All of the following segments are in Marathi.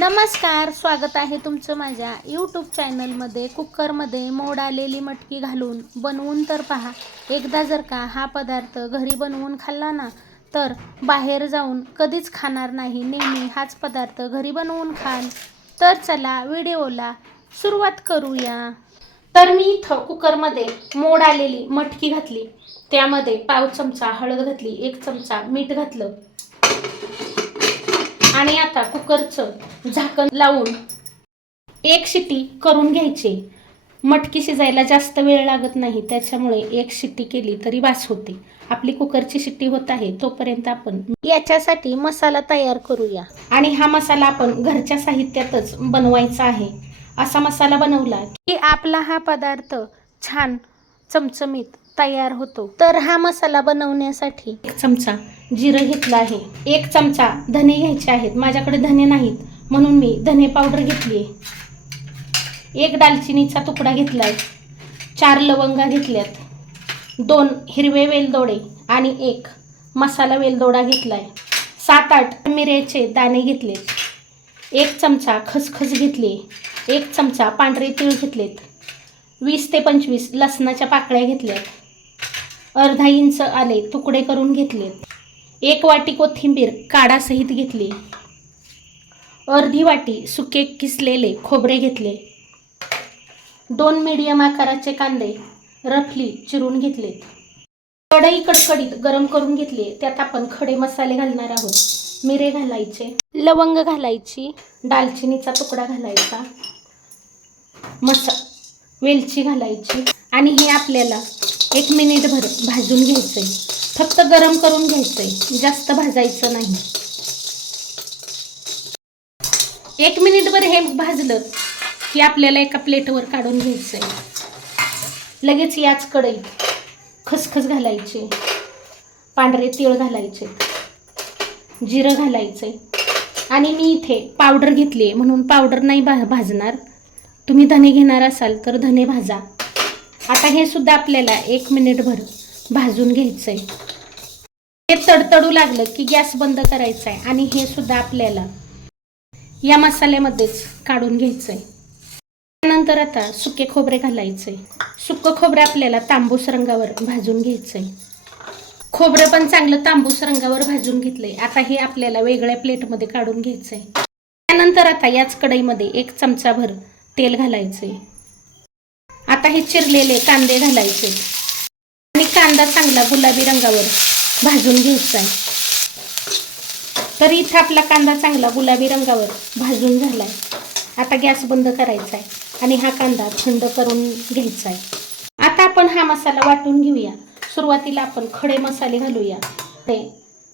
नमस्कार स्वागत आहे तुमचं माझ्या यूट्यूब चॅनलमध्ये कुकरमध्ये मोड आलेली मटकी घालून बनवून तर पहा एकदा जर का हा पदार्थ घरी बनवून खाल्ला ना तर बाहेर जाऊन कधीच खाणार नाही. नेहमी हाच पदार्थ घरी बनवून खाल. तर चला व्हिडिओला सुरुवात करूया. तर मी इथं कुकरमध्ये मोड आलेली मटकी घातली. त्यामध्ये पाव चमचा हळद घातली एक चमचा मीठ घातलं. आणि आता कुकरचं झाकण लावून एक शिट्टी करून घ्यायची. मटकी शिजायला जास्त वेळ लागत नाही त्याच्यामुळे एक शिट्टी केली तरी वास होते. आपली कुकरची शिट्टी होत आहे तोपर्यंत आपण याच्यासाठी मसाला तयार करूया. आणि हा मसाला आपण घरच्या साहित्यातच बनवायचा आहे. असा मसाला बनवला की आपला हा पदार्थ छान चमचमीत तयार होतो. तर हा मसाला बनवण्यासाठी एक चमचा जिरं घेतलं आहे. एक चमचा धने घ्यायचे आहेत. माझ्याकडे धने नाहीत. म्हणून मी धने पावडर घेतली आहे एक दालचिनीचा तुकडा घेतला आहे चार लवंगा घेतल्यात. दोन हिरवे वेलदोडे आणि एक मसाला वेलदोडा घेतला आहे सात आठ मिऱ्याचे दाणे घेतलेत. एक चमचा खसखस घेतली एक चमचा पांढरे तीळ घेतलेत. वीस ते पंचवीस लसणाच्या पाकळ्या घेतल्यात. अर्धा इंच आले तुकडे करून घेतलेत. एक वाटी कोथिंबीर काढासहित घेतली. अर्धी वाटी सुके किसलेले खोबरे घेतले. दोन मीडियम आकाराचे कांदे रफली चिरून घेतले कढई कडकडीत गरम करून घेतली. त्यात आपण खडे मसाले घालणार आहोत. मिरे घालायचे लवंग घालायची दालचिनीचा तुकडा घालायचा मसा वेलची घालायची आणि हे आपल्याला एक मिनिटभर भाजून घ्यायचं आहे फक्त गरम करून घ्यायचं आहे जास्त भाजायचं नाही. एक मिनिटभर हे भाजलं की आपल्याला एका प्लेटवर काढून घ्यायचं आहे लगेच याच कढईत खसखस घालायचे. पांढरे तीळ घालायचे. जिरं घालायचे आणि मी इथे पावडर घेतली आहे म्हणून पावडर नाही भा भाजणार. तुम्ही धने घेणार असाल तर धने भाजा. आता हे सुद्धा आपल्याला एक मिनिटभर भाजून घ्यायचं आहे हे तडतडू लागलं की गॅस बंद करायचा आहे आणि हे सुद्धा आपल्याला या मसाल्यामध्येच काढून घ्यायचं आहे त्यानंतर आता सुके खोबरे घालायचे सुकं खोबरे आपल्याला तांबूस रंगावर भाजून घ्यायचं आहे खोबरं पण चांगलं तांबूस रंगावर भाजून घेतलंय. आता हे आपल्याला वेगळ्या प्लेटमध्ये काढून घ्यायचं आहे त्यानंतर आता याच कढईमध्ये एक चमचाभर तेल घालायचंय. आता हे चिरलेले कांदे घालायचे. आणि कांदा चांगला गुलाबी रंगावर भाजून घ्यायचा. आहे तर इथं आपला कांदा चांगला गुलाबी रंगावर भाजून झालाय. आता गॅस बंद करायचा आहे आणि हा कांदा थंड करून घ्यायचा आहे आता आपण हा मसाला वाटून घेऊया. सुरुवातीला आपण खडे मसाले घालूया. ते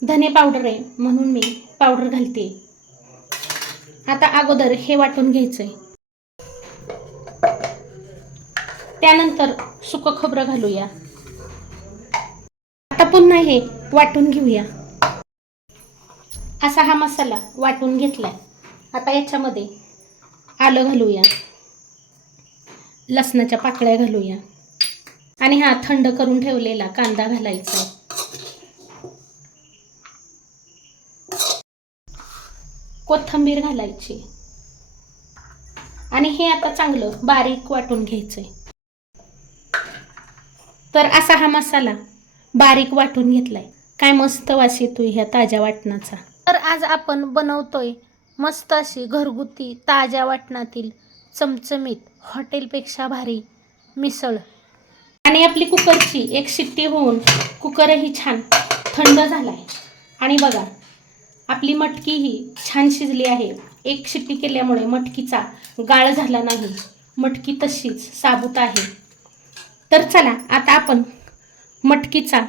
धने पावडर आहे म्हणून मी पावडर घालते. आता अगोदर हे वाटून घ्यायचं आहे त्यानंतर सुकं खोबरं घालूया. आता पुन्हा हे वाटून घेऊया. असा हा मसाला वाटून घेतलाय. आता याच्यामध्ये आलं घालूया. लसणाच्या पाकळ्या घालूया. आणि हा थंड करून ठेवलेला कांदा घालायचा. कोथंबीर घालायची. आणि हे आता चांगलं बारीक वाटून घ्यायचंय. तर असा हा मसाला बारीक वाटून घेतलाय. काय मस्त वास येतोय ह्या ताज्या वाटणाचा. तर आज आपण बनवतोय मस्त अशी घरगुती ताज्या वाटणातील चमचमीत हॉटेलपेक्षा भारी मिसळ. आणि आपली कुकरची एक शिट्टी होऊन कुकरही छान थंड झालाय. आणि बघा आपली मटकी ही छान शिजली आहे. एक शिट्टी केल्यामुळे मटकीचा गाळ झाला नाही. मटकी तशीच साबूत आहे. तर चला आता आपण मटकीचा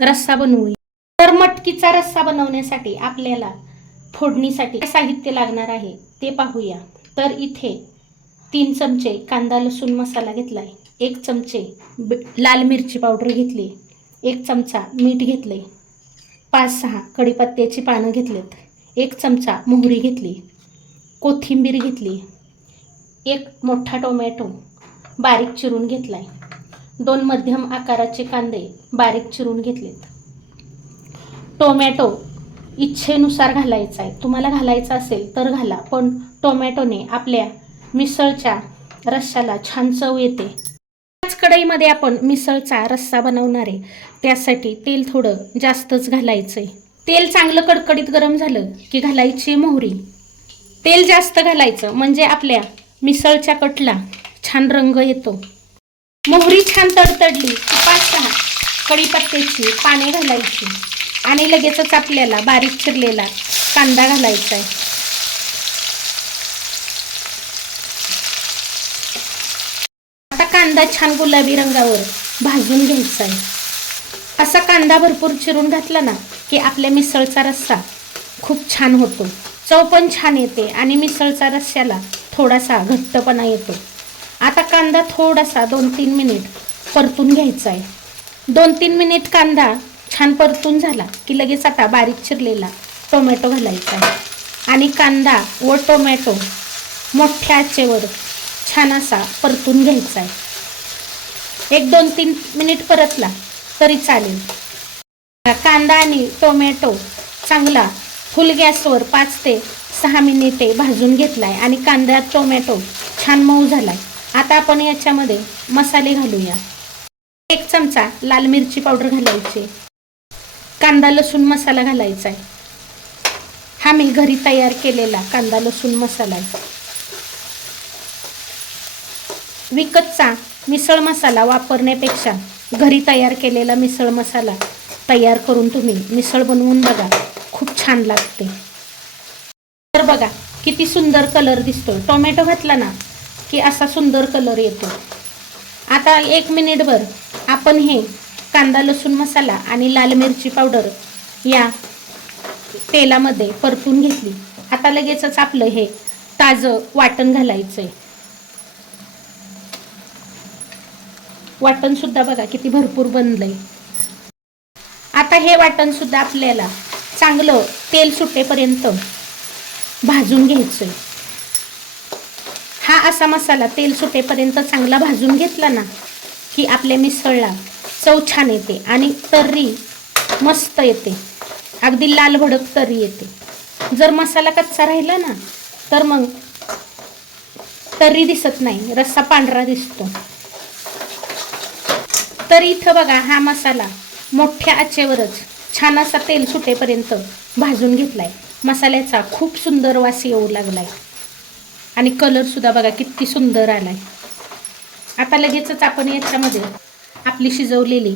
रस्सा बनवूया. तर मटकीचा रस्सा बनवण्यासाठी आपल्याला फोडणीसाठी साहित्य लागणार आहे ते पाहूया. तर इथे तीन चमचे कांदा लसूण मसाला घेतला आहे एक चमचे लाल मिरची पावडर घेतली. एक चमचा मीठ घेतले पाच सहा कढीपत्त्याची पानं घेतलेत. एक चमचा मोहरी घेतली. कोथिंबीर घेतली. एक मोठा टोमॅटो बारीक चिरून घेतलाय. दोन मध्यम आकाराचे कांदे बारीक चिरून घेतलेत. टोमॅटो इच्छेनुसार घालायचा आहे. तुम्हाला घालायचा असेल तर घाला पण टोमॅटोने आपल्या मिसळच्या रश्श्याला छान चव येते. त्याच कढईमध्ये आपण मिसळचा रस्सा बनवणार आहे. त्यासाठी तेल थोडं जास्तच घालायचं आहे तेल चांगलं कडकडीत गरम झालं की घालायची मोहरी. तेल जास्त घालायचं म्हणजे आपल्या मिसळच्या कटला छान रंग येतो. मोहरी छान तडतडली. की पाच सहा. कढीपत्त्याची पाने घालायची. आणि लगेचच आपल्याला बारीक चिरलेला कांदा घालायचा आहे आता कांदा छान गुलाबी रंगावर भाजून घ्यायचा आहे असा कांदा भरपूर चिरून घातला ना की आपल्या मिसळचा रस्सा खूप छान होतो. चव पण छान येते आणि मिसळचा रस्स्याला थोडासा घट्टपणा येतो. आता कांदा थोडासा दोन तीन मिनिट परतून घ्यायचा आहे दोन तीन मिनिट कांदा छान परतून झाला की लगेच आता बारीक चिरलेला टोमॅटो घालायचा आहे आणि कांदा व टोमॅटो मोठ्या आचेवर छान असा परतून घ्यायचा आहे एक दोन तीन मिनिट परतला तरी चालेल. कांदा आणि टोमॅटो चांगला फुल गॅसवर पाच ते सहा मिनिटे भाजून घेतला आहे आणि कांदा टोमॅटो छान मऊ झाला आहे आता आपण याच्यामध्ये मसाले घालूया. एक चमचा लाल मिरची पावडर घालायची. कांदा लसूण मसाला घालायचा आहे. हा मी घरी तयार केलेला कांदा लसूण मसाला आहे. विकतचा मिसळ मसाला वापरण्यापेक्षा घरी तयार केलेला मिसळ मसाला तयार करून तुम्ही मिसळ बनवून बघा. खूप छान लागते. तर बघा किती सुंदर कलर दिसतो टोमॅटो घातला ना की असा सुंदर कलर येतो. आता एक मिनिटभर आपण हे कांदा लसूण मसाला आणि लाल मिरची पावडर या तेलामध्ये परतून घेतली. आता लगेचच आपलं हे ताजं वाटण घालायचं आहे वाटणसुद्धा बघा किती भरपूर बनलंय. आता हे वाटण सुद्धा आपल्याला चांगलं तेल सुटेपर्यंत भाजून घ्यायचं आहे हा असा मसाला तेल सुटेपर्यंत चांगला भाजून घेतला ना की आपल्या मिसळला चव छान येते आणि तर्री मस्त येते. अगदी लाल भडक तर्री येते. जर मसाला कच्चा राहिला ना तर मग तर्री दिसत नाही रस्सा पांढरा दिसतो. तर इथं बघा हा मसाला मोठ्या आचेवरच छान असा तेल सुटेपर्यंत भाजून घेतलाय. मसाल्याचा खूप सुंदर वास येऊ लागलाय. आणि कलरसुद्धा बघा किती सुंदर आलाय. आता लगेचच आपण याच्यामध्ये आपली शिजवलेली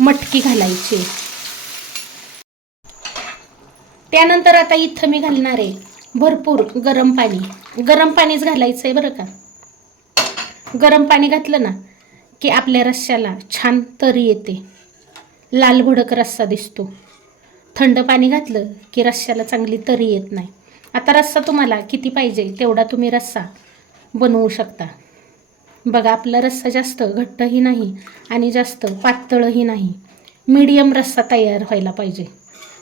मटकी घालायची. त्यानंतर आता इथं मी घालणार आहे भरपूर गरम पाणी. गरम पाणीच घालायचं आहे बरं का. गरम पाणी घातलं ना की आपल्या रस्स्याला छान तरी येते. लाल भडक रस्सा दिसतो. थंड पाणी घातलं की रस्स्याला चांगली तरी येत नाही. आता रस्सा तुम्हाला किती पाहिजे तेवढा तुम्ही रस्सा बनवू शकता. बघा आपला रस्सा जास्त घट्टही नाही आणि जास्त पातळही नाही. मीडियम रस्सा तयार व्हायला पाहिजे.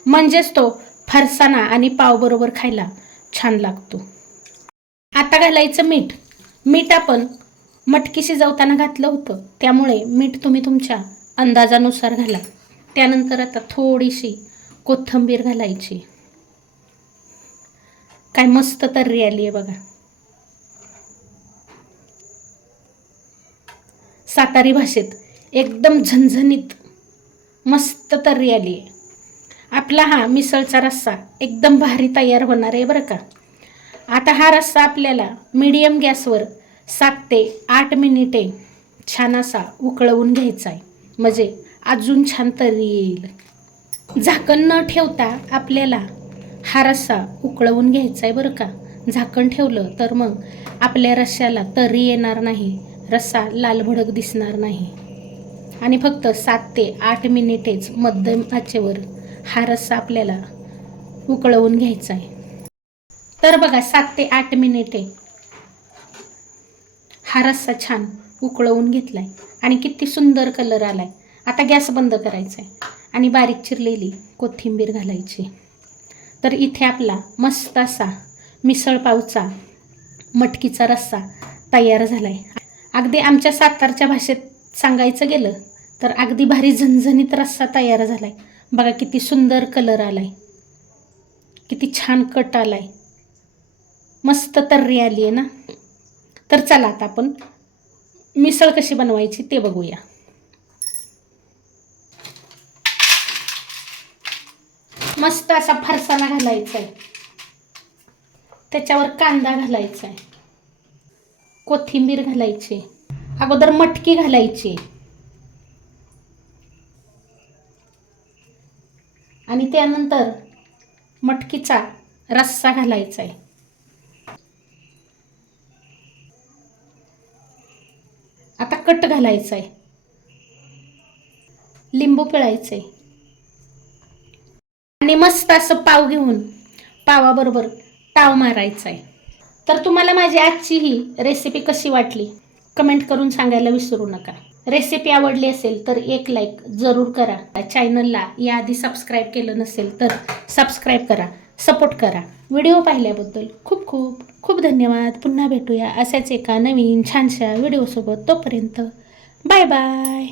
म्हणजेच तो फरसाना आणि पावबरोबर खायला छान लागतो. आता घालायचं मीठ. मीठ आपण मटकी शिजवताना घातलं होतं. त्यामुळे मीठ तुम्ही तुमच्या अंदाजानुसार घाला. त्यानंतर आता थोडीशी कोथिंबीर घालायची. काय मस्त तर्री आली आहे बघा. सातारी भाषेत एकदम झणझणीत मस्त तर्री आली आहे. आपला हा मिसळचा रस्सा एकदम भारी तयार होणार आहे बरं का. आता हा रस्सा आपल्याला मीडियम गॅसवर सात ते आठ मिनिटे छान असा उकळवून घ्यायचा आहे. म्हणजे अजून छान तरी येईल. झाकण न ठेवता आपल्याला हा रस्सा उकळवून घ्यायचा आहे बरं का? झाकण ठेवलं तर मग आपल्या रश्श्याला तरी येणार नाही. रस्सा लाल भडक दिसणार नाही. आणि फक्त सात ते आठ मिनिटेच मध्यम आचेवर हा रस्सा आपल्याला उकळवून घ्यायचा आहे तर बघा सात ते आठ मिनिटे हा रस्सा छान उकळवून घेतलाय. आणि किती सुंदर कलर आलाय. आता गॅस बंद करायचा आहे आणि बारीक चिरलेली कोथिंबीर घालायची. तर इथे आपला मस्त असा मिसळ पावचा मटकीचा रस्सा तयार झाला आहे अगदी आमच्या सातारच्या भाषेत सांगायचं गेलं तर अगदी भारी झणझणीत रस्सा तयार झाला आहे बघा किती सुंदर कलर आला आहे किती छान कट आला आहे मस्त तर्री आली आहे ना? तर चला आता आपण मिसळ कशी बनवायची ते बघूया. मस्त असा फरसाणा घालायचा आहे त्याच्यावर कांदा घालायचा आहे कोथिंबीर घालायची. अगोदर मटकी घालायची. आणि त्यानंतर मटकीचा रस्सा घालायचा आहे आता कट घालायचा आहे लिंबू पिळायचं आहे आणि मस्त असं पाव घेऊन पावाबरोबर टाव मारायचा आहे तर तुम्हाला माझी आजची ही रेसिपी कशी वाटली? कमेंट करून सांगायला विसरू नका. रेसिपी आवडली असेल तर एक लाईक जरूर करा. चॅनलला याआधी सबस्क्राईब केलं नसेल तर सबस्क्राईब करा सपोर्ट करा. व्हिडिओ पाहिल्याबद्दल खूप खूप खूप धन्यवाद. पुन्हा भेटूया अशाच एका नवीन छानशा व्हिडिओसोबत तोपर्यंत. Bye bye